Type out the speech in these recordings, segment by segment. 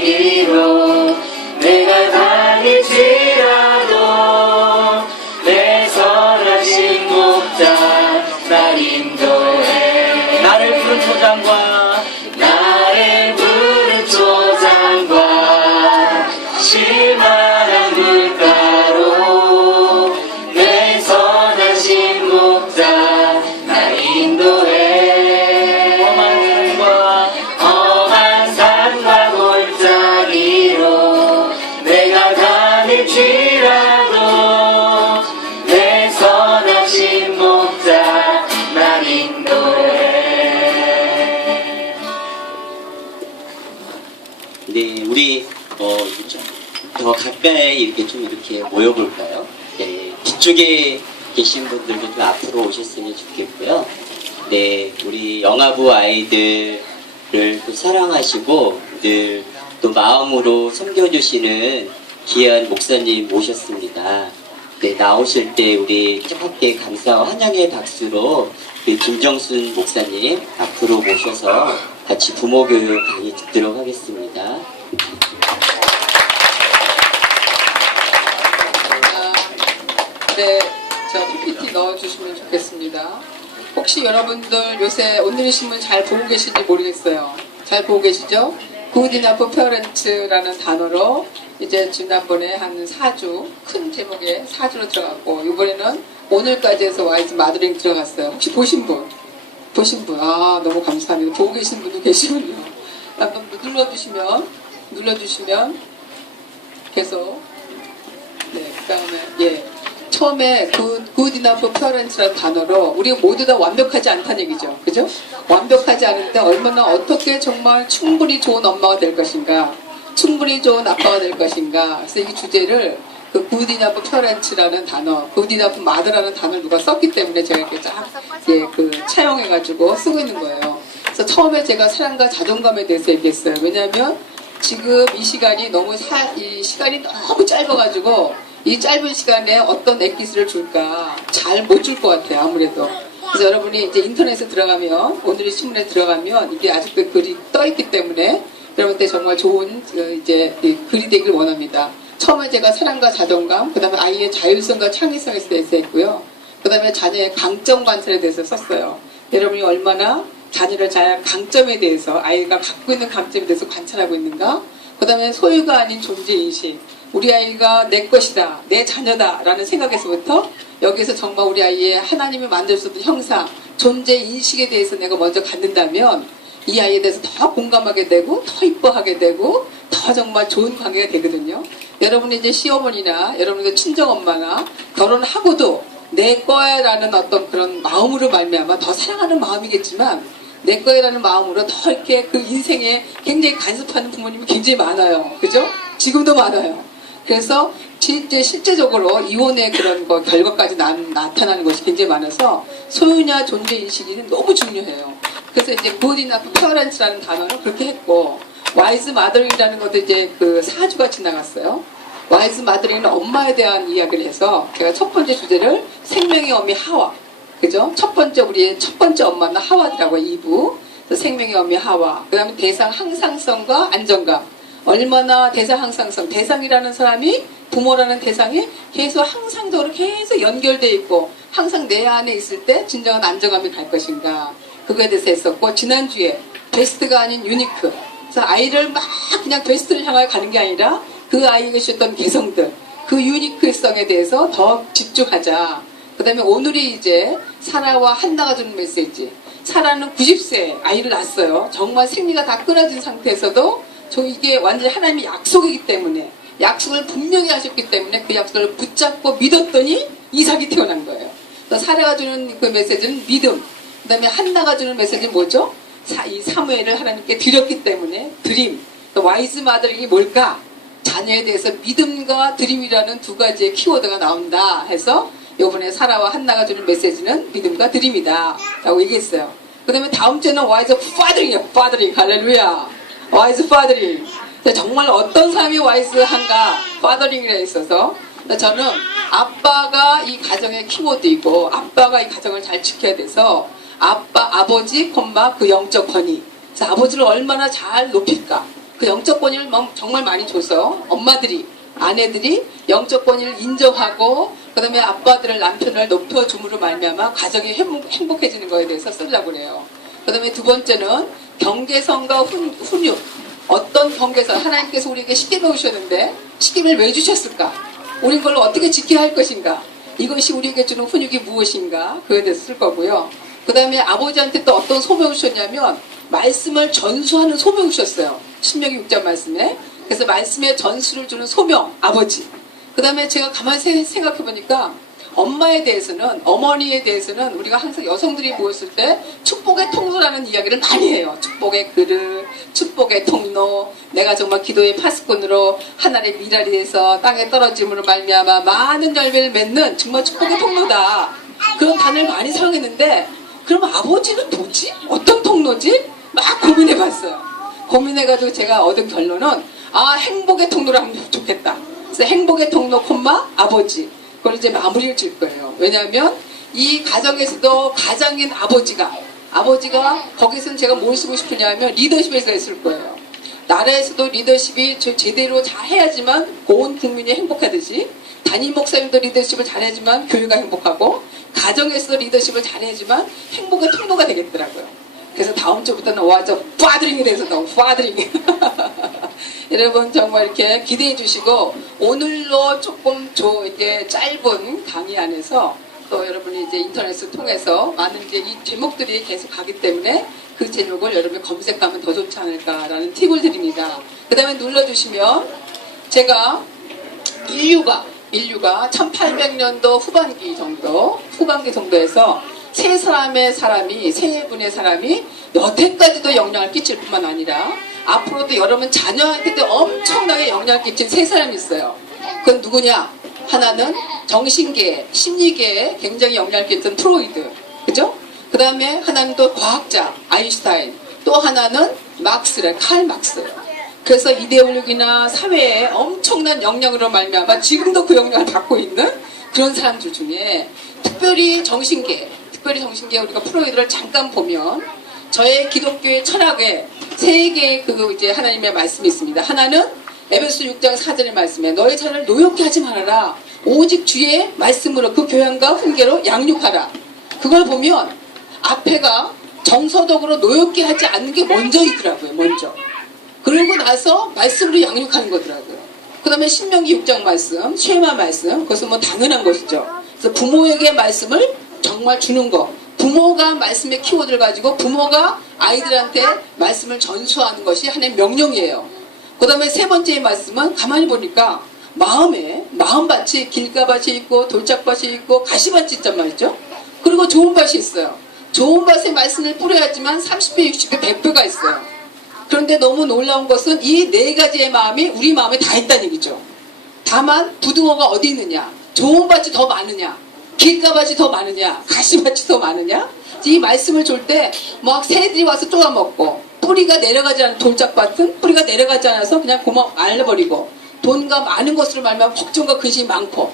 저기로 내가 다닐지라도 내 선하신 목자 날 인도해. 나를 부른 초장과 실만한 물가로 내 선하신 목자 날 인도해. 험한 산과 골짜기로 내가 다닐지라도 내 선하신 목자 날 인도해. 네, 우리 더 가까이 이렇게 모여볼까요? 네, 뒤쪽에 계신 분들도 좀 앞으로 오셨으면 좋겠고요. 네, 우리 영아부 아이들을 또 사랑하시고 늘 또 마음으로 섬겨주시는 귀한 목사님 모셨습니다. 네, 나오실 때 우리 함께 감사와 환영의 박수로 우리 김정순 목사님 앞으로 모셔서 같이 부모교육 강의 듣도록 하겠습니다. 네, 저 PPT 넣어주시면 좋겠습니다. 혹시 여러분들 요새 오늘의 신문 잘 보고 계신지 모르겠어요. 잘 보고 계시죠? Good enough parents라는 단어로 이제 지난번에 한 4주, 큰 제목의 4주로 들어갔고, 이번에는 오늘까지 해서 와이즈 마더링 들어갔어요. 혹시 보신 분? 아, 너무 감사합니다. 보고 계신 분도 계시군요. 한번 눌러주시면 계속. 네, 그 다음에, 예. 처음에 good enough parents라는 단어로 우리가 모두 다 완벽하지 않다는 얘기죠. 그죠? 완벽하지 않은데 얼마나 어떻게 정말 충분히 좋은 엄마가 될 것인가, 충분히 좋은 아빠가 될 것인가. 그래서 이 주제를 그 good enough parents라는 단어, good enough mother라는 단어를 누가 썼기 때문에 제가 이렇게 차용해가지고 쓰고 있는 거예요. 그래서 처음에 제가 사랑과 자존감에 대해서 얘기했어요. 왜냐하면 지금 이 시간이 이 시간이 너무 짧아가지고 이 짧은 시간에 어떤 엑기스를 줄까 잘 못 줄 것 같아요. 아무래도. 그래서 여러분이 이제 인터넷에 들어가면, 오늘의 신문에 들어가면 이게 아직도 글이 떠 있기 때문에 여러분한테 정말 좋은 이제 글이 되길 원합니다. 처음에 제가 사랑과 자존감, 그 다음에 아이의 자율성과 창의성에 대해서 했고요. 그 다음에 자녀의 강점 관찰에 대해서 썼어요. 여러분이 얼마나 자녀를 잘 강점에 대해서, 아이가 갖고 있는 강점에 대해서 관찰하고 있는가. 그 다음에 소유가 아닌 존재인식, 우리 아이가 내 것이다, 내 자녀다 라는 생각에서부터 여기서 정말 우리 아이의 하나님이 만들어주신 형상, 존재인식에 대해서 내가 먼저 갖는다면 이 아이에 대해서 더 공감하게 되고 더 이뻐하게 되고 더 정말 좋은 관계가 되거든요. 여러분이 이제 시어머니나 여러분의 친정엄마나 결혼하고도 내 거야라는 어떤 그런 마음으로 말미암아 더 사랑하는 마음이겠지만 내 거야라는 마음으로 더 이렇게 그 인생에 굉장히 간섭하는 부모님이 굉장히 많아요. 그죠? 지금도 많아요. 그래서 실제적으로 이혼의 그런 결과까지 나타나는 것이 굉장히 많아서 소유냐 존재인식이 너무 중요해요. 그래서 이제 good enough parents라는 단어는 그렇게 했고, wise mothering이라는 것도 이제 그 4주가 지나갔어요. wise mothering은 엄마에 대한 이야기를 해서 제가 첫 번째 주제를 생명의 어미 하와, 그죠? 우리의 첫 번째 엄마는 하와더라고요. 2부. 생명의 어미 하와. 그 다음에 대상 항상성과 안정감. 얼마나 대상 항상성, 대상이라는 사람이 부모라는 대상이 계속 항상적으로 계속 연결되어 있고 항상 내 안에 있을 때 진정한 안정감이 갈 것인가, 그거에 대해서 했었고, 지난주에 베스트가 아닌 유니크, 그래서 아이를 막 그냥 베스트를 향하여 가는 게 아니라 그 아이가 주셨던 개성들, 그 유니크성에 대해서 더 집중하자. 그 다음에 오늘이 이제 사라와 한나가 주는 메시지. 사라는 90세 아이를 낳았어요. 정말 생리가 다 끊어진 상태에서도 이게 완전히 하나님의 약속이기 때문에, 약속을 분명히 하셨기 때문에 그 약속을 붙잡고 믿었더니 이삭이 태어난 거예요. 사라가 주는 그 메시지는 믿음, 그 다음에 한나가 주는 메시지는 뭐죠? 이 사무엘을 하나님께 드렸기 때문에 드림. 와이즈 마더링이 뭘까? 자녀에 대해서 믿음과 드림이라는 두 가지의 키워드가 나온다 해서 이번에 사라와 한나가 주는 메시지는 믿음과 드림이다 라고 얘기했어요. 그 다음에 다음 주에는 와이즈 파더링이에요. 파더링. 할렐루야. 와이즈 파더링. 정말 어떤 사람이 와이즈한가, 파더링이라 있어서 저는 아빠가 이 가정의 키워드이고 아빠가 이 가정을 잘 지켜야 돼서 아버지, 그 영적 권위. 그래서 아버지를 얼마나 잘 높일까, 그 영적 권위를 정말 많이 줘서 엄마들이 아내들이 영적 권위를 인정하고 그다음에 아빠들을 남편을 높여줌으로 말미암아 가정이 행복해지는 거에 대해서 쓰려고 그래요. 그다음에 두 번째는 경계선과 훈육. 어떤 경계선 하나님께서 우리에게 십계명을 주셨는데 십계명을 왜 주셨을까? 우리 그걸 어떻게 지켜야 할 것인가? 이것이 우리에게 주는 훈육이 무엇인가? 그에 대해서 쓸 거고요. 그 다음에 아버지한테 또 어떤 소명을 주셨냐면 말씀을 전수하는 소명을 주셨어요. 신명기 6장 말씀에. 그래서 말씀에 전수를 주는 소명, 아버지. 그 다음에 제가 가만히 생각해 보니까 엄마에 대해서는, 어머니에 대해서는 우리가 항상 여성들이 모였을 때 축복의 통로라는 이야기를 많이 해요. 축복의 그릇, 축복의 통로, 내가 정말 기도의 파수꾼으로 하늘의 미랄이 돼서 땅에 떨어짐으로 말미암아 많은 열매를 맺는 정말 축복의 통로다. 그런 단어를 많이 사용했는데 그럼 아버지는 뭐지? 어떤 통로지? 막 고민해봤어요. 고민해가지고 제가 얻은 결론은 행복의 통로로 하면 좋겠다. 그래서 행복의 통로 콤마 아버지. 그걸 이제 마무리를 질 거예요. 왜냐하면 이 가정에서도 가장인 아버지가 거기서는 제가 뭘 쓰고 싶으냐면 리더십에서 했을 거예요. 나라에서도 리더십이 제대로 잘 해야지만 온 국민이 행복하듯이 담임 목사님도 리더십을 잘해야지만 교회가 행복하고 가정에서도 리더십을 잘해야지만 행복의 통로가 되겠더라고요. 그래서 다음 주부터는 와저 파드링이 돼서 너무 파드링. 여러분 정말 이렇게 기대해 주시고 오늘로 조금 이게 짧은 강의 안에서 또 여러분이 이제 인터넷을 통해서 많은 이제 이 제목들이 계속 가기 때문에 그 제목을 여러분이 검색하면 더 좋지 않을까라는 팁을 드립니다. 그 다음에 눌러주시면 제가 인류가 1800년도 후반기 정도에서 세 분의 사람이 여태까지도 영향을 끼칠 뿐만 아니라 앞으로도 여러분 자녀한테도 엄청나게 영향을 끼친 세 사람이 있어요. 그건 누구냐? 하나는 정신계, 심리계에 굉장히 영향을 끼친 프로이드, 그죠? 그 다음에 하나는 또 과학자, 아인슈타인, 또 하나는 칼 막스예요. 그래서 이데올로기나 사회에 엄청난 영향으로 말미암아 지금도 그 영향을 받고 있는 그런 사람들 중에 특별히 정신계 우리가 프로이드를 잠깐 보면 저의 기독교의 철학에 세 개의 이제 하나님의 말씀이 있습니다. 하나는 에베소 6장 4절의 말씀에 너의 자녀를 노엽게 하지 말아라. 오직 주의 말씀으로 그 교양과 훈계로 양육하라. 그걸 보면 앞에가 정서적으로 노엽게 하지 않는 게 먼저 있더라고요. 먼저. 그러고 나서 말씀으로 양육하는 거더라고요. 그 다음에 신명기 6장 말씀, 쉐마 말씀, 그것은 뭐 당연한 것이죠. 그래서 부모에게 말씀을 정말 주는 거. 부모가 말씀의 키워드를 가지고 부모가 아이들한테 말씀을 전수하는 것이 하나의 명령이에요. 그 다음에 세 번째 말씀은 가만히 보니까 마음밭이 길가밭이 있고 돌짝밭이 있고 가시밭이 있단 말이죠. 그리고 좋은 밭이 있어요. 좋은 밭에 말씀을 뿌려야지만 30배, 60배, 100배가 있어요. 그런데 너무 놀라운 것은 이 네 가지의 마음이 우리 마음에 다 있다는 얘기죠. 다만 부등호가 어디 있느냐? 좋은 밭이 더 많으냐? 길가밭이 더 많으냐? 가시밭이 더 많으냐? 이 말씀을 줄 때 막 새들이 와서 쪼아먹고 뿌리가 내려가지 않은 돌짝밭은 뿌리가 내려가지 않아서 그냥 말려버리고 돈과 많은 것으로 말하면 걱정과 근심이 많고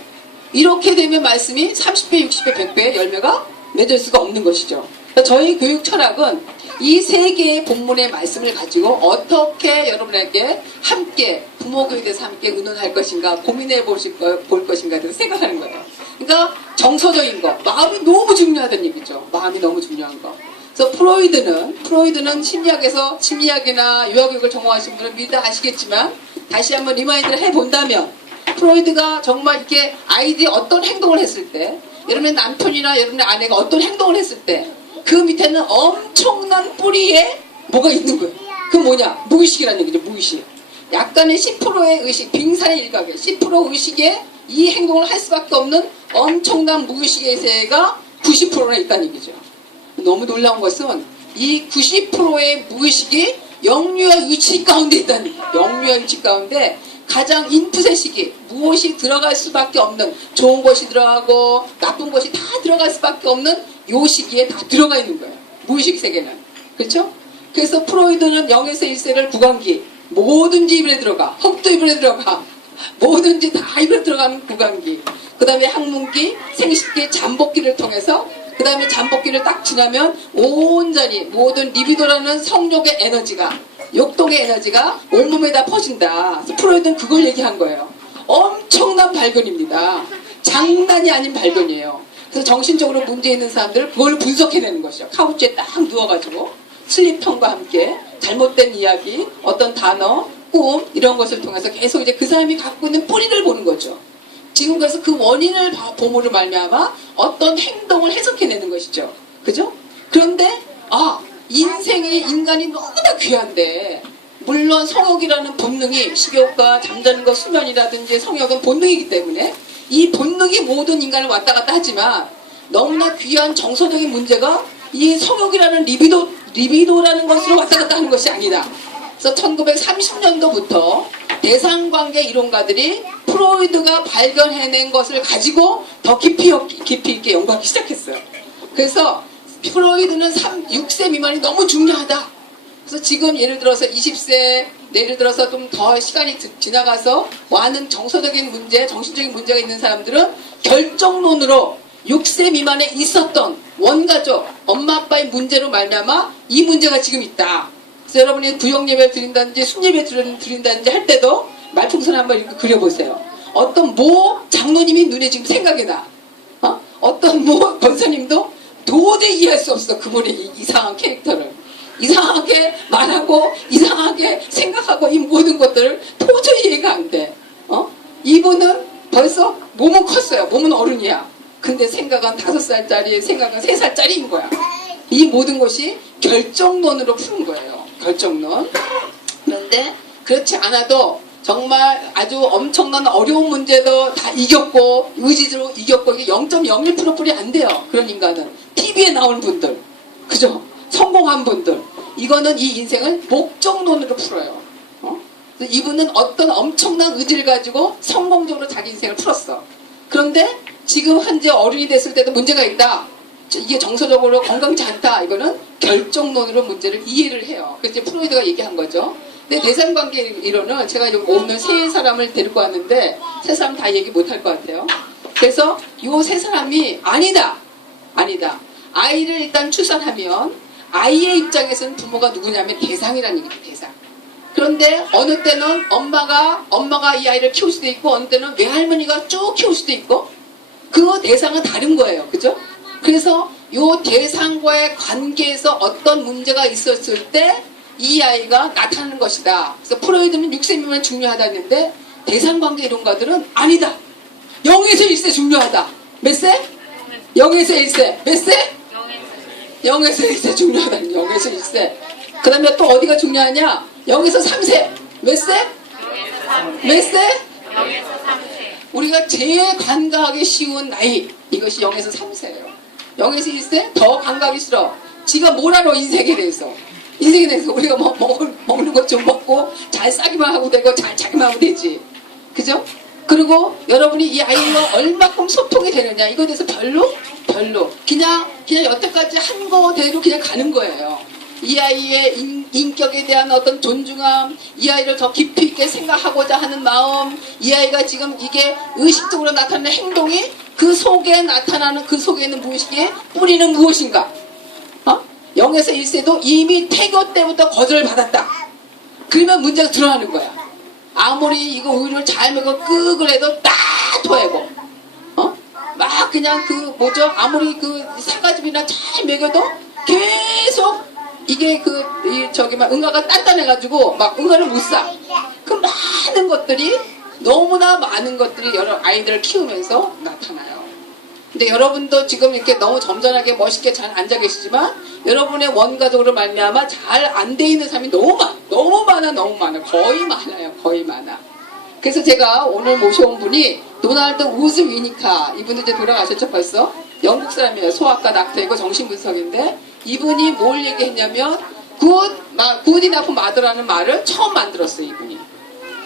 이렇게 되면 말씀이 30배, 60배, 100배의 열매가 맺을 수가 없는 것이죠. 저희 교육 철학은 이 세 개의 본문의 말씀을 가지고 어떻게 여러분에게 함께 부모교육에 대해서 함께 의논할 것인가 고민해 볼 것인가에 대해서 생각하는 거예요. 그러니까 정서적인 거, 마음이 너무 중요하다는 얘기죠. 마음이 너무 중요한 거. 그래서 프로이드는 심리학이나 유아교육을 전공하신 분은 미리 다 아시겠지만 다시 한번 리마인드를 해본다면 프로이드가 정말 이렇게 아이들이 어떤 행동을 했을 때 여러분의 남편이나 여러분의 아내가 어떤 행동을 했을 때 그 밑에는 엄청난 뿌리에 뭐가 있는 거예요. 그 뭐냐? 무의식이라는 얘기죠. 무의식. 약간의 10%의 의식, 빙산의 일각에 10% 의식에 이 행동을 할 수밖에 없는 엄청난 무의식의 세가 90%나 있다는 얘기죠. 너무 놀라운 것은 이 90%의 무의식이 영유아 유치 가운데 있다는 얘기예요. 영유아 유치 가운데 가장 인풋의 시기, 무엇이 들어갈 수밖에 없는, 좋은 것이 들어가고 나쁜 것이 다 들어갈 수밖에 없는 요 시기에 다 들어가 있는 거예요. 무의식 세계는. 그렇죠? 그래서 프로이드는 0에서 1세를 구강기, 뭐든지 입에 들어가, 흙도 입에 들어가, 뭐든지 다 입에 들어가는 구강기, 그 다음에 항문기, 생식기, 잠복기를 통해서 그 다음에 잠복기를 딱 지나면 온전히 모든 리비도라는 성욕의 에너지가 욕동의 에너지가 온몸에다 퍼진다. 그래서 프로이드는 그걸 얘기한 거예요. 엄청난 발견입니다. 장난이 아닌 발견이에요. 그래서 정신적으로 문제 있는 사람들을 그걸 분석해내는 것이죠. 카우치에 딱 누워가지고 슬립턴과 함께 잘못된 이야기, 어떤 단어, 꿈 이런 것을 통해서 계속 이제 그 사람이 갖고 있는 뿌리를 보는 거죠. 지금 그래서 그 원인을 보모를 말미암아 어떤 행동을 해석해내는 것이죠. 그죠? 그런데 인생이 인간이 너무나 귀한데 물론 성욕이라는 본능이 식욕과 잠자는 것 수면이라든지 성욕은 본능이기 때문에 이 본능이 모든 인간을 왔다 갔다 하지만 너무나 귀한 정서적인 문제가 이 성욕이라는 리비도라는 것으로 왔다 갔다 하는 것이 아니다. 그래서 1930년도부터 대상관계 이론가들이 프로이드가 발견해낸 것을 가지고 더 깊이 있게 연구하기 시작했어요. 그래서 프로이드는 6세 미만이 너무 중요하다. 그래서 지금 예를 들어서 20세, 예를 들어서 좀 더 시간이 지나가서 많은 정서적인 문제, 정신적인 문제가 있는 사람들은 결정론으로 6세 미만에 있었던 원가족, 엄마 아빠의 문제로 말미암아 이 문제가 지금 있다. 그래서 여러분이 구역예배를 드린다든지 순예배를 드린다든지 할 때도 말풍선을 한번 이렇게 그려보세요. 어떤 모 장로님이 눈에 지금 생각이 나. 어떤 모 권사님도 도저히 이해할 수 없어. 그분의 이상한 캐릭터를. 이상하게 말하고 이상하게 생각하고 이 모든 것들을 도저히 이해가 안 돼. 이분은 벌써 몸은 컸어요. 몸은 어른이야. 근데 생각은 5살짜리, 생각은 3살짜리인 거야. 이 모든 것이 결정론으로 푸는 거예요. 결정론. 그런데 그렇지 않아도 정말 아주 엄청난 어려운 문제도 다 이겼고 의지로 이겼고 이게 0.01%뿐이 안 돼요. 그런 인간은. TV에 나오는 분들. 그죠? 성공한 분들. 이거는 이 인생을 목적론으로 풀어요. 이분은 어떤 엄청난 의지를 가지고 성공적으로 자기 인생을 풀었어. 그런데 지금 현재 어른이 됐을 때도 문제가 있다. 이게 정서적으로 건강치 않다. 이거는 결정론으로 문제를 이해를 해요. 그래서 프로이드가 얘기한 거죠. 근데 대상관계 이론은 제가 오늘 3사람을 데리고 왔는데 3사람 다 얘기 못할 것 같아요. 그래서 이 3사람이 아니다. 아이를 일단 출산하면 아이의 입장에서는 부모가 누구냐면 대상이라는 얘기죠. 대상. 그런데 어느 때는 엄마가 이 아이를 키울 수도 있고 어느 때는 외할머니가 쭉 키울 수도 있고 그 대상은 다른 거예요. 그죠? 그래서 이 대상과의 관계에서 어떤 문제가 있었을 때 이 아이가 나타나는 것이다. 그래서 프로이드는 6세 미만 중요하다는데 대상관계 이론가들은 아니다. 0에서 1세 중요하다. 몇 세? 0에서 1세. 몇 세? 0에서 1세 중요하다. 0에서 1세. 그 다음에 또 어디가 중요하냐? 0에서 3세. 몇 세? 몇 세? 0에서 3세. 우리가 제일 간과하기 쉬운 나이. 이것이 0에서 3세예요. 0에서 1세? 더 간과하기 싫어. 지가 뭘 알아, 인생에 대해서. 인생에 대해서 우리가 먹는 것 좀 먹고 잘 싸기만 하고 되고 잘 자기만 하면 되지. 그죠? 그리고 여러분이 이 아이와 얼마큼 소통이 되느냐. 이거에 대해서 별로. 그냥 여태까지 한 거대로 그냥 가는 거예요. 이 아이의 인격에 대한 어떤 존중함, 이 아이를 더 깊이 있게 생각하고자 하는 마음, 이 아이가 지금 이게 의식적으로 나타나는 행동이 그 속에 나타나는 그 속에 있는 무엇이기에 뿌리는 무엇인가? 0에서 1세도 이미 태교 때부터 거절을 받았다. 그러면 문제가 드러나는 거야. 아무리 이거 우유를 잘 먹어 끄글 해도 딱 토하고, 막 그냥 아무리 사과즙이나 잘 먹여도 계속 이게 응아가 단단해가지고 막 응아를 못 사. 그 많은 것들이 너무나 많은 것들이 여러 아이들을 키우면서 나타나요. 근데 여러분도 지금 이렇게 너무 점잖하게 멋있게 잘 앉아 계시지만 여러분의 원가적으로 말미암아 잘 안 돼 있는 사람이 너무 많아. 거의 많아. 그래서 제가 오늘 모셔온 분이 도널드 우즈 위니카. 이분도 이제 돌아가셨죠 벌써. 영국 사람이에요. 소아과 닥터이고 정신분석인데 이분이 뭘 얘기했냐면 굿 이너프 마더라는 말을 처음 만들었어요. 이분이.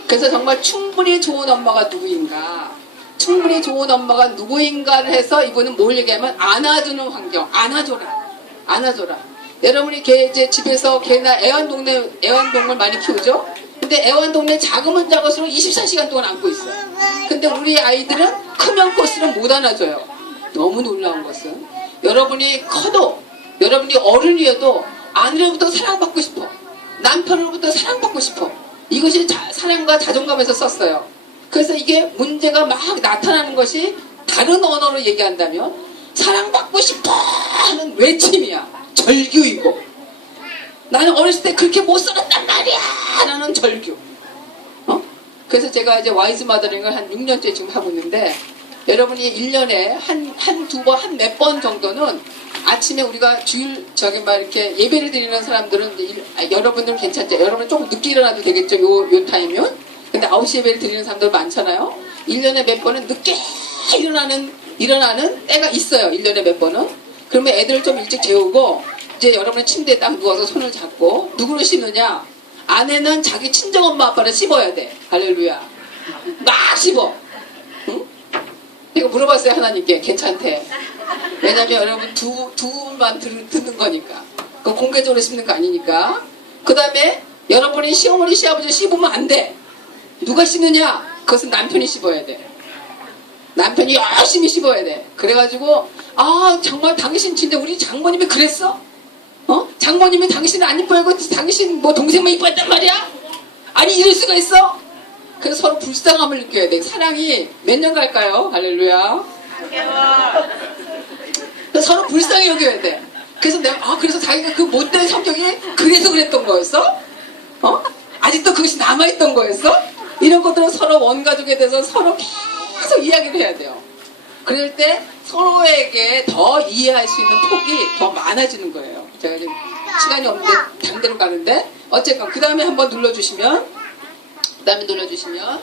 그래서 정말 충분히 좋은 엄마가 누구인가, 충분히 좋은 엄마가 누구인가를 해서 이분은 뭘 얘기하면 안아주는 환경, 안아줘라. 여러분이 이제 집에서 개나 애완동물 많이 키우죠? 근데 애완동물 작으면 작을수록 24시간 동안 안고 있어요. 근데 우리 아이들은 크면 클수록 못 안아줘요. 너무 놀라운 것은 여러분이 커도, 여러분이 어른이어도 아내로부터 사랑받고 싶어. 남편으로부터 사랑받고 싶어. 이것이 사랑과 자존감에서 썼어요. 그래서 이게 문제가 막 나타나는 것이 다른 언어로 얘기한다면 사랑받고 싶어 하는 외침이야. 절규이고. 나는 어렸을 때 그렇게 못 살았단 말이야 라는 절규. 그래서 제가 이제 와이즈 마더링을 한 6년째 지금 하고 있는데, 여러분이 1년에 두 번, 한 몇 번 정도는 아침에 우리가 주일, 이렇게 예배를 드리는 사람들은, 여러분들은 괜찮죠? 여러분 조금 늦게 일어나도 되겠죠? 요 타임이면? 근데 9시 예배를 드리는 사람들 많잖아요? 1년에 몇 번은 늦게 일어나는 때가 있어요. 1년에 몇 번은. 그러면 애들을 좀 일찍 재우고, 이제 여러분은 침대에 딱 누워서 손을 잡고, 누구를 씹느냐? 아내는 자기 친정엄마 아빠를 씹어야 돼. 할렐루야. 막 씹어. 응? 이거 물어봤어요, 하나님께. 괜찮대. 왜냐면 여러분 두 분만 듣는 거니까. 그 공개적으로 씹는 거 아니니까. 그 다음에 여러분이 시어머니, 시아버지 씹으면 안 돼. 누가 씹느냐? 그것은 남편이 씹어야 돼. 남편이 열심히 씹어야 돼. 그래가지고, 정말 당신 진짜 우리 장모님이 그랬어? 장모님이 당신은 안 이뻐하고 당신 뭐 동생만 이뻐했단 말이야? 아니 이럴 수가 있어? 그래서 서로 불쌍함을 느껴야 돼. 사랑이 몇 년 갈까요? 할렐루야. 그래서 서로 불쌍히 여겨야 돼. 그래서 그래서 자기가 그 못된 성격이 그래서 그랬던 거였어? 아직도 그것이 남아있던 거였어? 이런 것들은 서로 원가족에 대해서 서로 계속 이야기를 해야 돼요. 그럴 때 서로에게 더 이해할 수 있는 폭이 더 많아지는 거예요. 제가 지금 시간이 없는데 당대로 가는데, 어쨌건 그 다음에 한번 눌러주시면, 그 다음에 눌러주세요.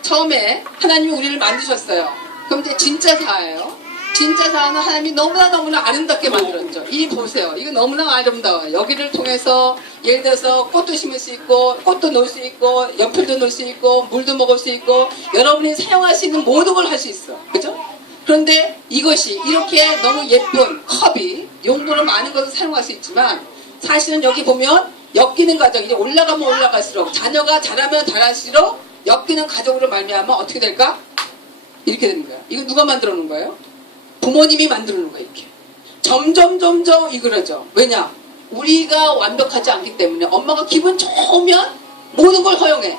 처음에 하나님이 우리를 만드셨어요. 그럼 이제 진짜 사예요. 진짜 사는 하나님이 너무나 아름답게 만들었죠. 이 보세요. 이거 너무나 아름다워요. 여기를 통해서 예를 들어서 꽃도 심을 수 있고, 꽃도 놓을 수 있고, 연필도 놓을 수 있고, 물도 먹을 수 있고, 여러분이 사용할 수 있는 모든 걸 할 수 있어. 그죠? 그런데 이것이 이렇게 너무 예쁜 컵이 용도는 많은 것을 사용할 수 있지만, 사실은 여기 보면 엮이는 과정, 이제 올라가면 올라갈수록, 자녀가 자라면 자랄수록 엮이는 가족으로 말미암아 어떻게 될까? 이렇게 되는 거야. 이거 누가 만들어 놓은 거예요? 부모님이 만들어 놓은 거야. 이렇게 점점 이그러져. 왜냐? 우리가 완벽하지 않기 때문에. 엄마가 기분 좋으면 모든 걸 허용해.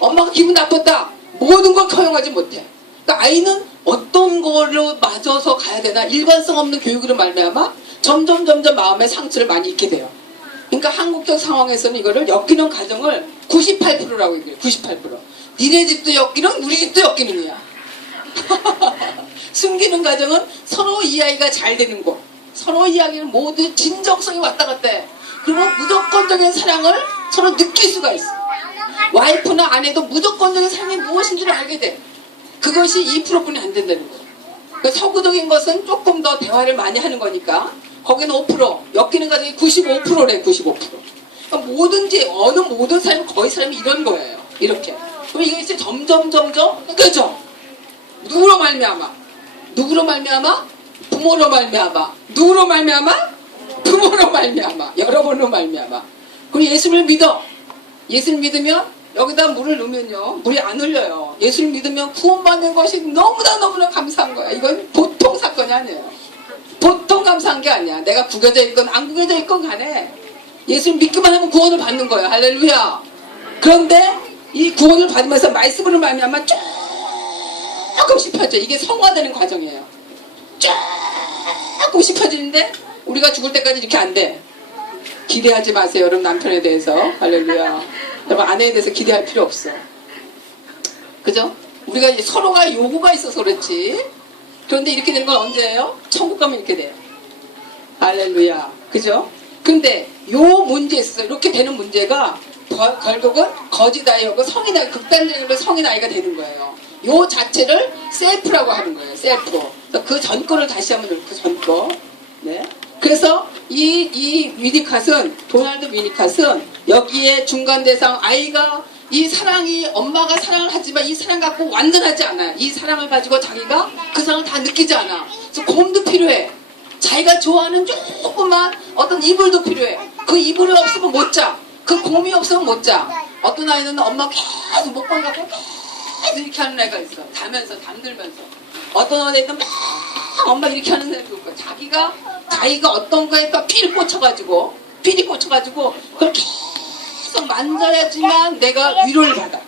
엄마가 기분 나빴다, 모든 걸 허용하지 못해. 그러니까 아이는 어떤 거로 맞아서 가야 되나, 일관성 없는 교육으로 말미암아 점점 마음의 상처를 많이 입게 돼요. 그러니까 한국적 상황에서는 이거를 엮이는 가정을 98%라고 얘기해요. 98%. 니네 집도 엮이는, 우리 집도 엮이는이야. 숨기는 가정은 서로 이야기가 잘 되는 곳. 서로 이야기는 모두 진정성이 왔다 갔다 해. 그리고 무조건적인 사랑을 서로 느낄 수가 있어. 와이프나 아내도 무조건적인 사랑이 무엇인지를 알게 돼. 그것이 2%뿐이 안 된다는 거예요. 그러니까 서구적인 것은 조금 더 대화를 많이 하는 거니까 거기는 5%, 엮이는 가정이 95%래. 95%. 그러니까 뭐든지 어느 모든 사람이, 거의 사람이 이런 거예요. 이렇게. 그럼 이게 이제 점점 그죠? 누구로 말미암아? 부모로 말미암아. 누구로 말미암아? 부모로 말미암아. 여러분으로 말미암아. 그럼 예수를 믿어. 예수를 믿으면 여기다 물을 넣으면요, 물이 안 흘려요. 예수를 믿으면 구원받는 것이 너무나 감사한 거야. 이건 보통 사건이 아니에요. 보통 감사한 게 아니야. 내가 구겨져 있건 안 구겨져 있건 간에 예수를 믿기만 하면 구원을 받는 거예요. 할렐루야. 그런데 이 구원을 받으면서 말씀으로 말미암아 조금씩 펴져. 이게 성화되는 과정이에요. 조금씩 펴지는데 우리가 죽을 때까지 이렇게 안 돼. 기대하지 마세요, 여러분. 남편에 대해서. 할렐루야. 여러분, 아내에 대해서 기대할 필요 없어. 그죠? 우리가 이제 서로가 요구가 있어서 그렇지. 그런데 이렇게 되는 건 언제예요? 천국 가면 이렇게 돼요. 할렐루야. 그죠? 근데 요 문제에 있어서 이렇게 되는 문제가 결국은 거짓 아이하고 성인 아이, 극단적으로 성인 아이가 되는 거예요. 요 자체를 셀프라고 하는 거예요. 셀프. 그 전 거를 다시 한번 그 전 거. 네. 그래서 이 위니캇은, 도널드 위니캇은 여기에 중간 대상 아이가 이 사랑이, 엄마가 사랑을 하지만 이 사랑 갖고 완전하지 않아요. 이 사랑을 가지고 자기가 그 사랑을 다 느끼지 않아. 그래서 곰도 필요해. 자기가 좋아하는 조그만 어떤 이불도 필요해. 그 이불이 없으면 못 자. 그 곰이 없으면 못 자. 어떤 아이는 엄마 계속 목걸이 갖고 계속 이렇게 하는 애가 있어. 잠들면서. 어떤 애는 막 엄마 이렇게 하는 애도 있고, 자기가 어떤 거에 또 필 꽂혀가지고 삐리 꽂혀가지고 그걸 계속 만져야지만 내가 위로를 받아.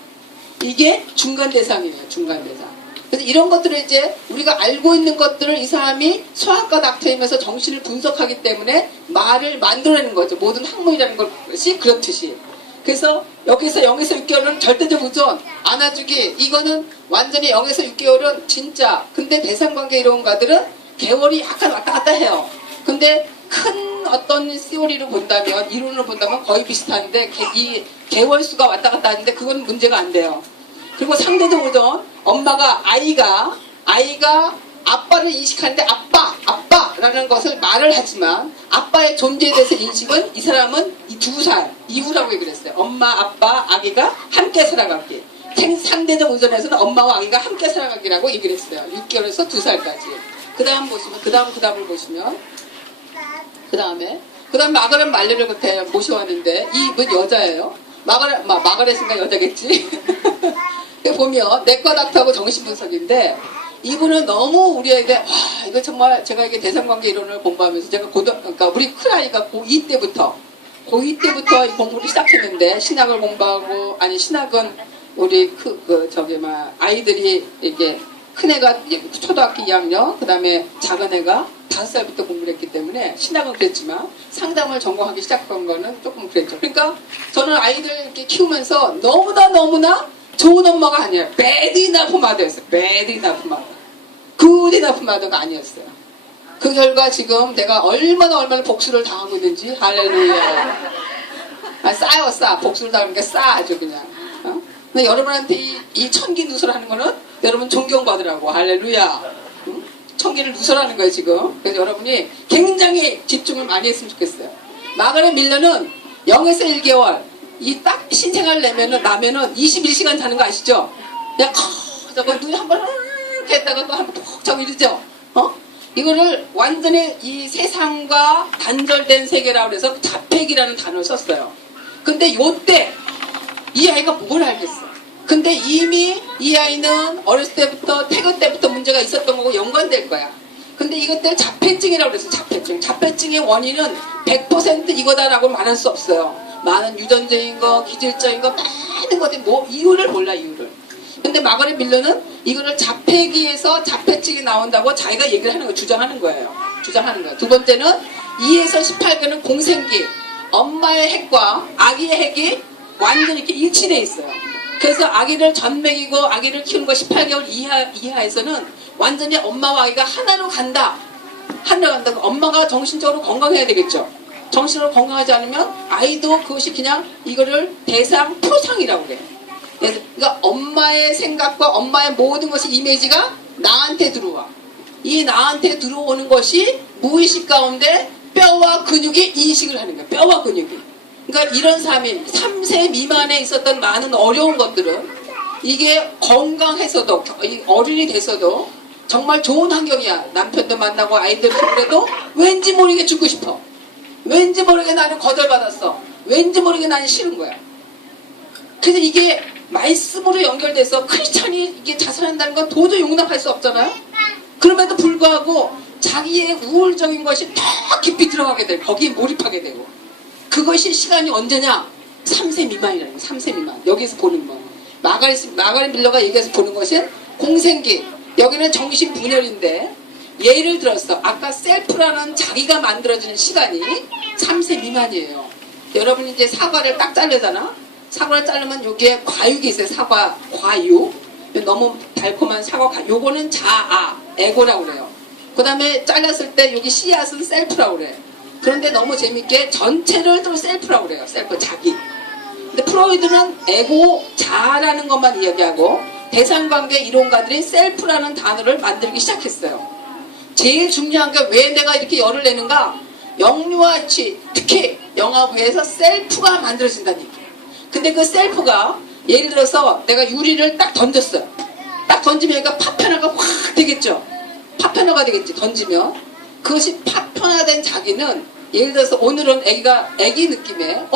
이게 중간 대상이에요. 중간 대상. 그래서 이런 것들을 이제 우리가 알고 있는 것들을 이 사람이 소아과 닥터이면서 정신을 분석하기 때문에 말을 만들어내는 거죠. 모든 학문이라는 것이 그렇듯이. 그래서 여기서 0에서 6개월은 절대적 의존, 안아주기, 이거는 완전히 0에서 6개월은 진짜. 근데 대상관계 이론가들은 개월이 약간 왔다 갔다 해요. 근데 큰 어떤 시오리로 본다면, 이론으로 본다면 거의 비슷한데 이 개월 수가 왔다 갔다 하는데 그건 문제가 안 돼요. 그리고 상대적 의존, 엄마가 아이가 아빠를 인식하는데 아빠라는 것을 말을 하지만 아빠의 존재에 대해서 인식은 이 사람은 이 2살 이후라고 얘기를 했어요. 엄마, 아빠, 아기가 함께 살아가기. 상대적 의존에서는 엄마와 아기가 함께 살아가기라고 얘기를 했어요. 6개월에서 2살까지. 그 다음 보시면, 그 다음을 보시면, 그 다음에 마가렛 말레를 그때 모셔왔는데, 이분 여자예요. 마가렛인가 여자겠지? 보면, 내과 닥터하고 정신분석인데, 이분은 너무 우리에게, 이거 정말 제가 이게 대상관계 이론을 공부하면서 제가 그러니까 우리 큰아이가 고2 때부터 이 공부를 시작했는데, 신학을 공부하고, 신학은 우리 아이들이 이게 큰애가 초등학교 2학년, 그 다음에 작은 애가 5살부터 공부를 했기 때문에 신학은 그랬지만 상담을 전공하기 시작한 거는 조금 그랬죠. 그러니까 저는 아이들 이렇게 키우면서 너무나 좋은 엄마가 아니에요. bad enough mother였어요. bad enough mother. good enough mother가 아니었어요. 그 결과 지금 내가 얼마나 복수를 당하고 있는지, 할렐루야. 싸. 복수를 당하니까 싸, 아주 그냥. 근데 여러분한테 이 천기 누설하는 거는 여러분 존경받으라고. 할렐루야. 응? 천기를 누설하는 거예요, 지금. 그래서 여러분이 굉장히 집중을 많이 했으면 좋겠어요. 마가렛 밀러는 0에서 1개월, 이 딱 신생아를 나면은 21시간 자는 거 아시죠? 그냥 저거 눈이 한번 이렇게 했다가 또 한번 푹 자고 이러죠? 이거를 완전히 이 세상과 단절된 세계라고 해서 자폐기라는 단어를 썼어요. 근데 요때 이 아이가 뭘 알겠어? 근데 이미 이 아이는 어렸을 때부터 태교 때부터 문제가 있었던 거고 연관될 거야. 근데 이것들 자폐증이라고 그랬어. 자폐증의 원인은 100% 이거다라고 말할 수 없어요. 많은 유전적인 거, 기질적인 거, 많은 것들이 이유를 몰라, 이유를. 근데 마가렛 밀러는 이거를 자폐기에서 자폐증이 나온다고 자기가 얘기를 하는 거, 주장하는 거예요. 두 번째는 2에서 18개는 공생기. 엄마의 핵과 아기의 핵이 완전히 이렇게 일치돼 있어요. 그래서 아기를 전맥이고 아기를 키우는 거 18개월 이하에서는 완전히 엄마와 아기가 하나로 간다. 엄마가 정신적으로 건강해야 되겠죠. 정신으로 건강하지 않으면 아이도 그것이 그냥 이거를 대상 프로상이라고 그래요. 그러니까 엄마의 생각과 엄마의 모든 것이 이미지가 나한테 들어와. 이 나한테 들어오는 것이 무의식 가운데 뼈와 근육이 인식을 하는 거예요. 뼈와 근육이. 그러니까 이런 삶이 3세 미만에 있었던 많은 어려운 것들은 이게 건강해서도 어른이 돼서도 정말 좋은 환경이야. 남편도 만나고 아이들 키우래도 왠지 모르게 죽고 싶어. 왠지 모르게 나는 거절받았어. 왠지 모르게 나는 싫은 거야. 그래서 이게 말씀으로 연결돼서 크리스찬이 이게 자살한다는 건 도저히 용납할 수 없잖아요. 그럼에도 불구하고 자기의 우월적인 것이 더 깊이 들어가게 되고 거기에 몰입하게 되고 그것이 시간이 언제냐? 3세 미만이라는 거예요. 3세 미만. 여기서 보는 거. 마가렛 밀러가 여기서 보는 것은 공생기. 여기는 정신분열인데 예를 들어서 아까 셀프라는 자기가 만들어지는 시간이 3세 미만이에요. 여러분이 이제 사과를 딱 자르잖아. 사과를 자르면 여기에 과육이 있어요. 사과 과육. 너무 달콤한 사과 과육. 요거는 자아, 에고라고 그래요. 그 다음에 잘랐을 때 여기 씨앗은 셀프라고 그래요. 그런데 너무 재밌게 전체를 또 셀프라고 그래요. 셀프, 자기. 근데 프로이드는 에고, 자아라는 것만 이야기하고 대상관계 이론가들이 셀프라는 단어를 만들기 시작했어요. 제일 중요한 게 왜 내가 이렇게 열을 내는가? 영유아 유치, 특히 영아부에서 셀프가 만들어진다는 얘기예요. 근데 그 셀프가 예를 들어서 내가 유리를 딱 던졌어요. 딱 던지면 얘가 파편화가 확 되겠죠. 파편화가 되겠지. 던지면 그것이 파편화된 자기는 예를 들어서 오늘은 애기 느낌에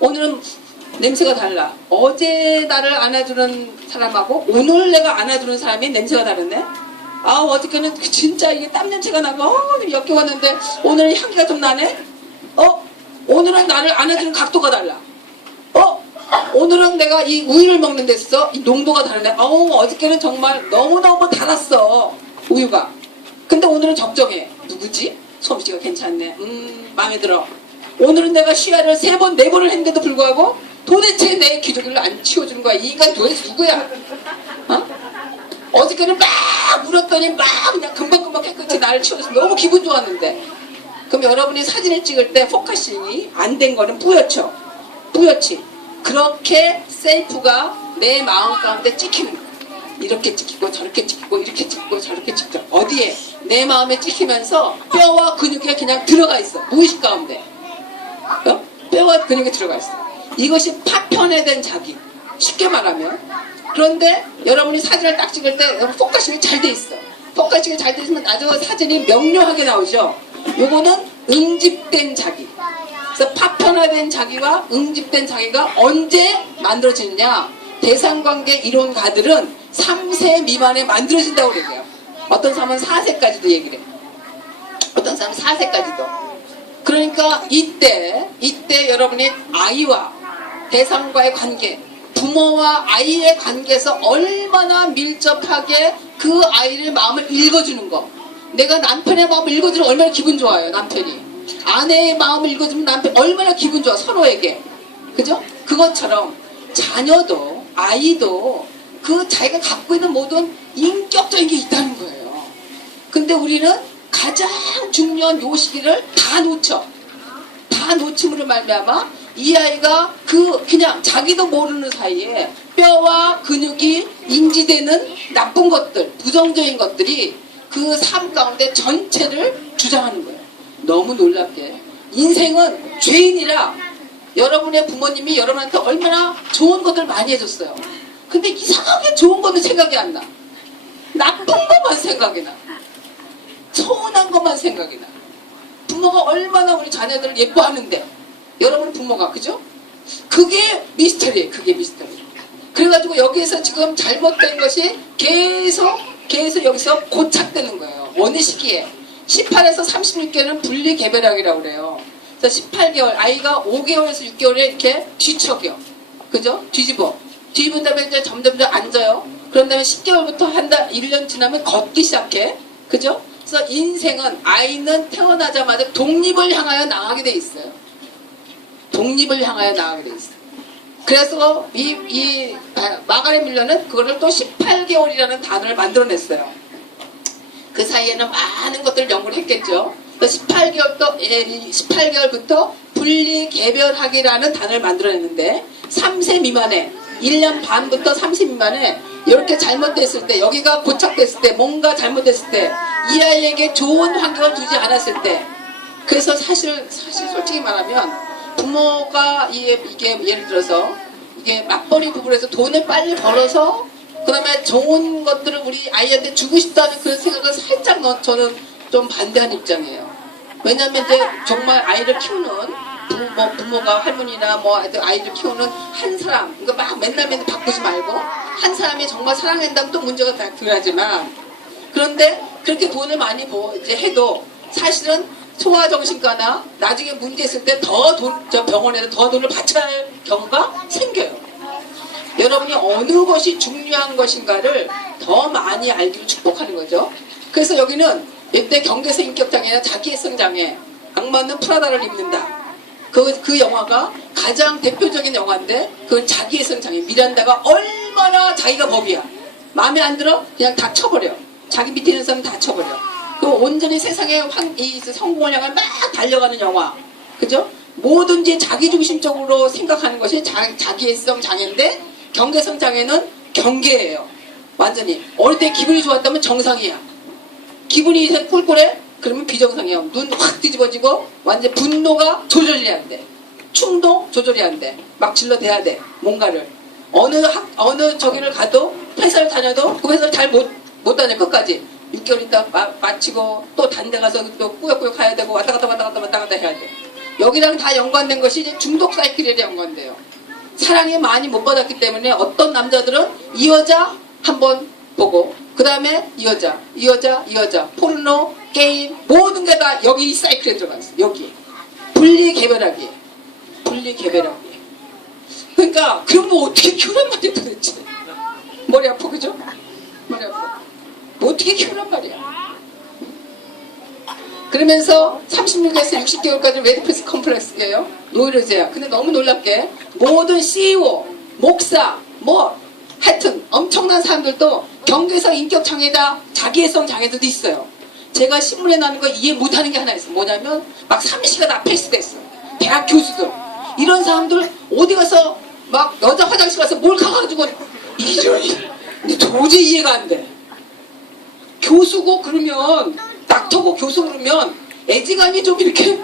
오늘은 냄새가 달라. 어제 나를 안아주는 사람하고 오늘 내가 안아주는 사람이 냄새가 다르네. 어저께는 진짜 이게 땀 냄새가 나고 역겨웠는데 오늘은 향기가 좀 나네. 오늘은 나를 안아주는 각도가 달라. 오늘은 내가 이 우유를 먹는 데서 이 농도가 다르네. 어저께는 정말 너무너무 달았어, 우유가. 근데 오늘은 적정해. 누구지? 솜씨가 괜찮네. 마음에 들어. 오늘은 내가 시야를 3번, 4번을 했는데도 불구하고 도대체 내 기저귀를 안 치워주는 거야. 이 인간 도대체 누구야? 어저께는 막 울었더니 막 그냥 금방금방 깨끗이 나를 치워줘서 너무 기분 좋았는데. 그럼 여러분이 사진을 찍을 때 포커싱이 안 된 거는 뿌옇죠? 뿌옇지? 그렇게 셀프가 내 마음 가운데 찍히는 거야. 이렇게 찍히고 저렇게 찍히고 이렇게 찍히고 저렇게 찍히고. 어디에? 내 마음에 찍히면서 뼈와 근육에 그냥 들어가 있어. 무의식 가운데. 뼈와 근육에 들어가 있어. 이것이 파편화된 자기. 쉽게 말하면. 그런데 여러분이 사진을 딱 찍을 때 포커싱이 잘 돼 있어. 포커싱이 잘 돼 있으면 나중에 사진이 명료하게 나오죠. 요거는 응집된 자기. 그래서 파편화된 자기와 응집된 자기가 언제 만들어지느냐? 대상관계 이론가들은 3세 미만에 만들어진다고 그래요. 어떤 사람은 4세까지도 얘기를 해요. 어떤 사람은 4세까지도. 그러니까 이때 여러분이 아이와 대상과의 관계, 부모와 아이의 관계에서 얼마나 밀접하게 그 아이의 마음을 읽어주는 거. 내가 남편의 마음을 읽어주면 얼마나 기분 좋아요, 남편이. 아내의 마음을 읽어주면 남편 얼마나 기분 좋아, 서로에게. 그죠? 그것처럼 자녀도, 아이도 그 자기가 갖고 있는 모든 인격적인 게 있다는 거예요. 근데 우리는 가장 중요한 요 시기를 다 놓쳐. 다 놓침으로 말미암아 이 아이가 그냥 자기도 모르는 사이에 뼈와 근육이 인지되는 나쁜 것들, 부정적인 것들이 그 삶 가운데 전체를 주장하는 거예요. 너무 놀랍게. 인생은 죄인이라 여러분의 부모님이 여러분한테 얼마나 좋은 것들 많이 해줬어요. 근데 이상하게 좋은 것도 생각이 안 나. 나쁜 것만 생각이 나. 서운한 것만 생각이 나. 부모가 얼마나 우리 자녀들을 예뻐하는데 여러분 부모가, 그죠? 그게 미스터리예요. 그게 미스터리. 그래가지고 여기에서 지금 잘못된 것이 계속 여기서 고착되는 거예요. 어느 시기에 18에서 36개월은 분리개별학이라고 그래요. 그래서 18개월 아이가 5개월에서 6개월에 이렇게 뒤척여, 그죠? 뒤집은 다음에 이제 점점 앉아요. 그런 다음에 10개월부터 한 달, 1년 지나면 걷기 시작해, 그죠? 그래서 인생은, 아이는 태어나자마자 독립을 향하여 나가게 돼 있어요. 독립을 향하여 나가게 돼 있어요. 그래서 이 마가렛 밀러는 그거를 또 18개월이라는 단어를 만들어냈어요. 그 사이에는 많은 것들을 연구를 했겠죠. 18개월부터 분리개별학이라는 단어를 만들어냈는데 3세 미만에 1년 반부터 3세 미만에 이렇게 잘못됐을 때, 여기가 고착됐을 때, 뭔가 잘못됐을 때, 이 아이에게 좋은 환경을 주지 않았을 때, 그래서 사실 솔직히 말하면 부모가 이게 예를 들어서 이게 맞벌이 부부에서 돈을 빨리 벌어서 그 다음에 좋은 것들을 우리 아이한테 주고 싶다는 그런 생각을 살짝 저는 좀 반대하는 입장이에요. 왜냐면 이제 정말 아이를 키우는 부모가 할머니나 아이를 키우는 한 사람, 그러니까 막 맨날 바꾸지 말고 한 사람이 정말 사랑한다면 또 문제가 다 덜하지만, 그런데 그렇게 돈을 많이 이제 해도 사실은 소아정신과나 나중에 문제 있을 때 병원에서 더 돈을 바쳐야 할 경우가 생겨요. 여러분이 어느 것이 중요한 것인가를 더 많이 알기를 축복하는 거죠. 그래서 여기는 이때 경계성 인격장애나 자기애성 장애, 악마는 프라다를 입는다. 그 영화가 가장 대표적인 영화인데, 그 자기애성 장애. 미란다가 얼마나 자기가 법이야. 마음에 안 들어? 그냥 다 쳐버려. 자기 밑에 있는 사람 다 쳐버려. 그 온전히 세상에 이 성공을 향해 막 달려가는 영화. 그죠? 뭐든지 자기중심적으로 생각하는 것이 자기애성 장애인데, 경계성 장애는 경계예요. 완전히. 어릴 때 기분이 좋았다면 정상이야. 기분이 꿀꿀해? 그러면 비정상이야. 눈 확 뒤집어지고 완전 분노가 조절이 안 돼. 충동 조절이 안 돼. 막 질러대야 돼. 뭔가를. 어느 저기를 가도 회사를 다녀도 그 회사를 잘 못 다녀. 끝까지. 6개월 있다 마치고 또 다른 데 가서 또 꾸역꾸역 가야 되고 왔다 갔다 해야 돼. 여기랑 다 연관된 것이 이제 중독 사이클에 연관돼요. 사랑이 많이 못 받았기 때문에 어떤 남자들은 이 여자 한번 보고 그 다음에 이 여자 포르노, 게임 모든 게 다 여기 이 사이클에 들어가 있어. 여기 분리개별하기. 분리개별하고. 그러니까 그런 거 어떻게 키우란 말이야 도대체. 머리 아파 그죠? 머리 아파. 뭐 어떻게 키우란 말이야. 그러면서 36에서 60개월까지 메디패스 컴플렉스예요. 노이로제야. 근데 너무 놀랍게 모든 CEO, 목사, 뭐 하여튼 엄청난 사람들도 경계성 인격 장애다, 자기애성 장애도 있어요. 제가 신문에 나는 거 이해 못하는 게 하나 있어요. 뭐냐면 막 3시가 다 패스됐어. 대학 교수들 이런 사람들 어디 가서 막 여자 화장실 가서 뭘 가가지고 이러니 도저히 이해가 안 돼. 교수고 그러면 닥터고 교수 그러면 애지간히 좀 이렇게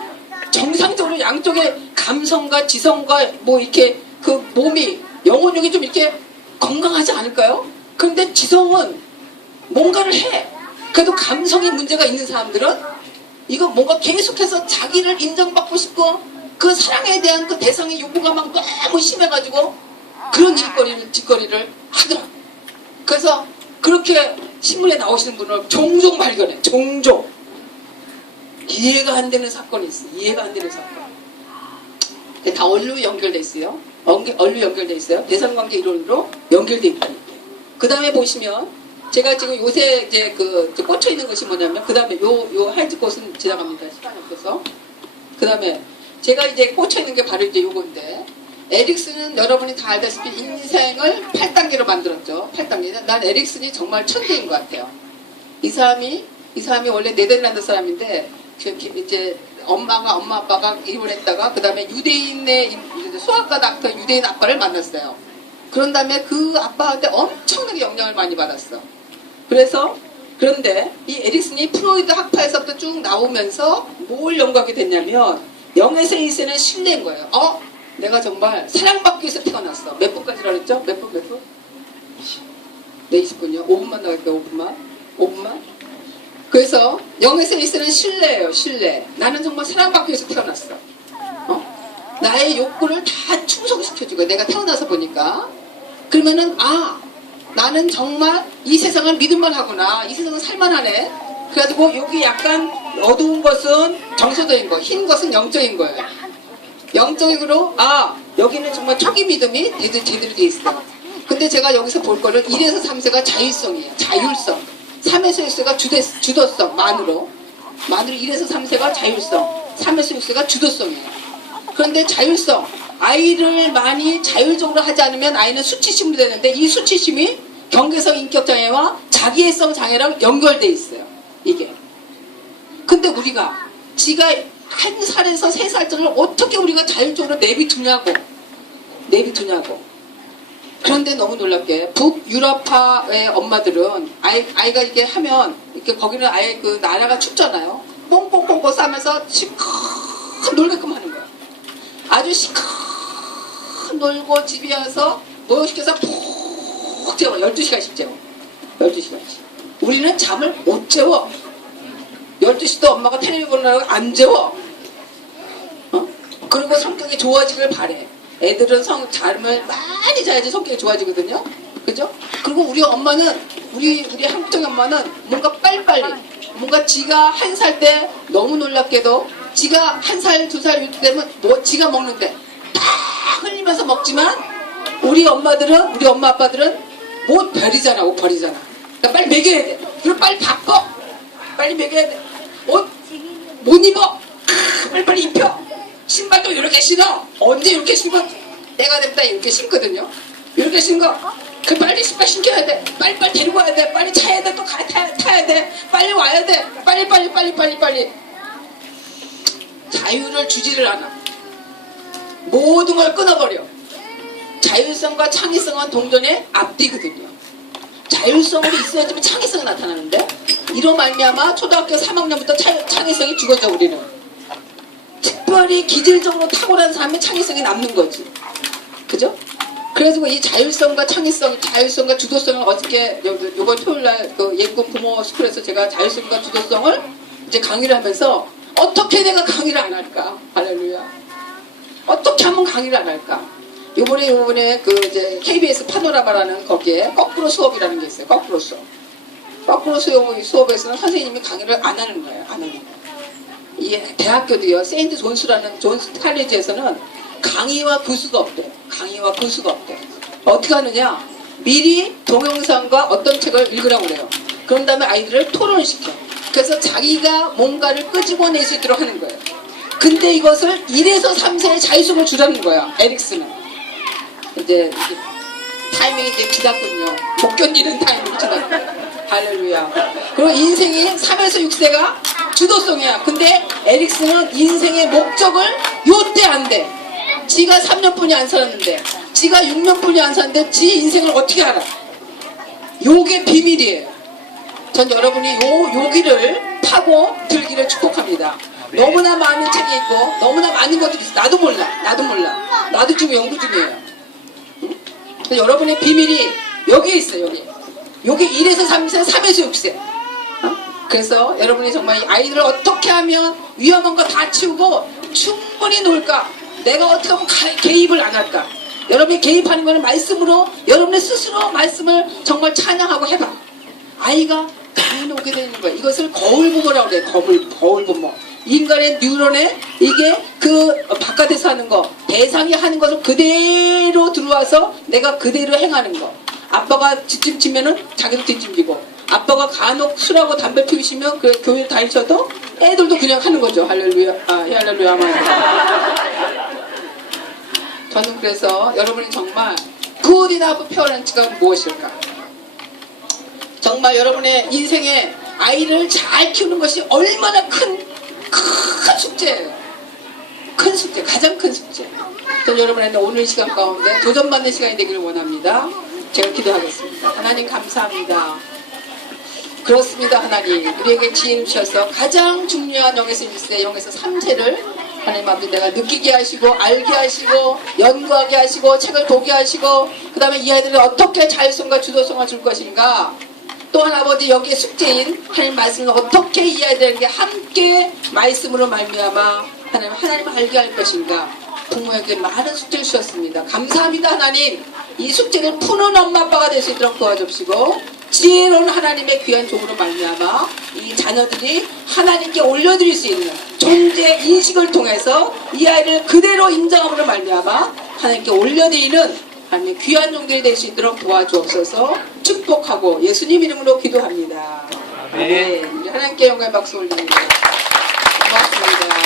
정상적으로 양쪽에 감성과 지성과 뭐 이렇게 그 몸이 영혼력이 좀 이렇게 건강하지 않을까요? 그런데 지성은 뭔가를 해. 그래도 감성에 문제가 있는 사람들은 이거 뭔가 계속해서 자기를 인정받고 싶고 그 사랑에 대한 그 대상의 요구가 막 너무 심해가지고 그런 짓거리를 하더라. 그래서 그렇게 신문에 나오시는 분을 종종 발견해. 종종. 이해가 안 되는 사건이 있어. 이해가 안 되는 사건. 다 언류 연결돼 있어요. 언류 연결돼 있어요. 대상관계 이론으로 연결돼 있다는 게. 그 다음에 보시면 제가 지금 요새 이제 그 꽂혀 있는 것이 뭐냐면 그 다음에 요 하얀 꽃은 지나갑니다. 시간이 없어서. 그 다음에 제가 이제 꽂혀 있는 게 바로 이제 요건데 에릭슨은 여러분이 다 알다시피 인생을 8단계로 만들었죠. 8단계. 난 에릭슨이 정말 천재인 것 같아요. 이 사람이 원래 네덜란드 사람인데 이제 엄마 아빠가 이혼했다가 그 다음에 유대인의 수학과 닥터 유대인 아빠를 만났어요. 그런 다음에 그 아빠한테 엄청나게 영향을 많이 받았어. 그런데 이 에릭슨이 프로이드 학파에서부터 쭉 나오면서 뭘 연구하게 됐냐면 0에서 1세는 신뢰인 거예요. 내가 정말 사랑받기 위해서 태어났어. 몇 분까지 그랬죠? 몇 분? 네, 20분이요. 5분만 나갈게요. 5분만. 그래서 0에서 1세는 신뢰예요. 신뢰. 나는 정말 사랑받기 위해서 태어났어. 나의 욕구를 다 충족시켜주고 내가 태어나서 보니까 그러면은 나는 정말 이 세상을 믿을만 하구나. 이 세상은 살만하네. 그래가지고 여기 약간 어두운 것은 정서적인 거, 흰 것은 영적인 거예요. 영적으로 여기는 정말 초기 믿음이 제대로 돼 있어요. 근데 제가 여기서 볼 거는 1에서 3세가 자율성이에요. 자율성. 3에서 6세가 주도성. 만으로 1에서 3세가 자율성. 3에서 6세가 주도성이에요. 그런데 자율성. 아이를 많이 자율적으로 하지 않으면 아이는 수치심으로 되는데 이 수치심이 경계성 인격장애와 자기애성 장애랑 연결돼 있어요. 이게. 근데 우리가 지가 1살에서 3살짜리를 어떻게 우리가 자율적으로 내비두냐고. 그런데 너무 놀랍게 북유럽파의 엄마들은 아이가 이렇게 하면 이렇게 거기는 아예 그 나라가 춥잖아요. 뽕뽕뽕뽕 싸면서 시컷 놀게끔 하는 거야. 아주 시컷 놀고 집에 와서 목욕시켜서 푹 재워. 12시간씩 재워. 12시간씩. 우리는 잠을 못 재워. 12시도 엄마가 텔레비전 보느라고 안 재워. 그리고 성격이 좋아지길 바래. 애들은 잠을 많이 자야지 성격이 좋아지거든요. 그죠? 그리고 우리 엄마는, 우리 한국적인 엄마는 뭔가 빨리빨리, 뭔가 지가 1살 때 너무 놀랍게도 지가 1살, 2살 이렇게 되면 뭐 지가 먹는데 다 흘리면서 먹지만 우리 엄마 아빠들은 못 버리잖아. 그러니까 빨리 먹여야 돼. 그리고 빨리 바꿔. 빨리 먹여야 돼. 옷 못 입어. 빨리 입혀. 신발도 이렇게 신어. 언제 이렇게 신고 때가 됐다 이렇게 신거든요. 이렇게 신거. 그 빨리 신발 신겨야 돼. 빨리 데리고 와야 돼. 빨리 차야 돼. 또 타야 돼. 빨리 와야 돼. 빨리. 자유를 주지를 않아. 모든 걸 끊어버려. 자율성과 창의성은 동전의 앞뒤거든요. 자율성으로 있어야지만 창의성이 나타나는데 이로 말미암아 초등학교 3학년부터 창의성이 죽어져. 우리는 특별히 기질적으로 탁월한 사람의 창의성이 남는 거지. 그죠? 그래서 이 자율성과 창의성, 자율성과 주도성을 어저께 요번 토요일날 그 예고 부모 스쿨에서 제가 자율성과 주도성을 이제 강의를 하면서 어떻게 내가 강의를 안 할까? 할렐루야. 어떻게 하면 강의를 안 할까? 요번에 그 이제 KBS 파노라마라는 거기에 거꾸로 수업이라는 게 있어요. 거꾸로 수업에서는 선생님이 강의를 안 하는 거예요. 이 대학교도요. 세인트 존스 칼리지에서는 강의와 교수가 없대. 강의와 교수가 없대. 어떻게 하느냐? 미리 동영상과 어떤 책을 읽으라고 그래요. 그런 다음에 아이들을 토론시켜. 그래서 자기가 뭔가를 끄집어낼 수 있도록 하는 거예요. 근데 이것을 1에서 3세의 자율성을 주라는 거야. 에릭슨은. 이제 타이밍이 이제 지났군요. 못 견디는 타이밍이 지났군요. 할렐루야. 그리고 인생이 3에서 6세가 주도성이야. 근데 에릭슨은 인생의 목적을 요때 안 돼. 지가 3년뿐이 안 살았는데, 지가 6년뿐이 안 살았는데 지 인생을 어떻게 알아? 요게 비밀이에요. 전 여러분이 요기를 파고 들기를 축복합니다. 너무나 많은 책이 있고 너무나 많은 것들이 있어. 나도 몰라. 나도 지금 연구 중이에요. 응? 여러분의 비밀이 여기에 있어요. 여기 1에서 3세, 3에서 6세. 그래서 여러분이 정말 이 아이들을 어떻게 하면 위험한 거 다 치우고 충분히 놀까? 내가 어떻게 하면 개입을 안 할까? 여러분이 개입하는 거는 말씀으로, 여러분의 스스로 말씀을 정말 찬양하고 해봐. 아이가 당연히 오게 되는 거야. 이것을 거울부모라고 그래. 거울부모. 인간의 뉴런에 이게 그 바깥에서 하는 거, 대상이 하는 것을 그대로 들어와서 내가 그대로 행하는 거. 아빠가 뒷짐지면은 자기도 뒷짐지고, 아빠가 간혹 술하고 담배 피우시면 그 교회 다니셔도 애들도 그냥 하는 거죠. 할렐루야. 할렐루야. 저는 그래서 여러분이 정말 good enough parents가 무엇일까? 정말 여러분의 인생에 아이를 잘 키우는 것이 얼마나 큰 숙제예요. 큰 숙제, 가장 큰 숙제. 저는 여러분한테 오늘 시간 가운데 도전받는 시간이 되기를 원합니다. 제가 기도하겠습니다. 하나님 감사합니다. 그렇습니다. 하나님 우리에게 지혜를 주셔서 가장 중요한 0에서 1세, 0에서 3세를 하나님 앞에 내가 느끼게 하시고 알게 하시고 연구하게 하시고 책을 보게 하시고 그 다음에 이 아이들이 어떻게 자율성과 주도성을 줄 것인가, 또한 아버지 여기에 숙제인 하나님 말씀을 어떻게 이 아이들에게 함께 말씀으로 말미암아 하나님 알게 할 것인가, 부모에게 많은 숙제를 주셨습니다. 감사합니다. 하나님 이 숙제를 푸는 엄마 아빠가 될 수 있도록 도와주시고 지혜로운 하나님의 귀한 종으로 말미암아 이 자녀들이 하나님께 올려드릴 수 있는 존재 인식을 통해서 이 아이를 그대로 인정함으로 말미암아 하나님께 올려드리는 하나님의 귀한 종들이 될 수 있도록 도와주옵소서. 축복하고 예수님 이름으로 기도합니다. 네, 하나님께 영광의 박수 올립니다. 고맙습니다.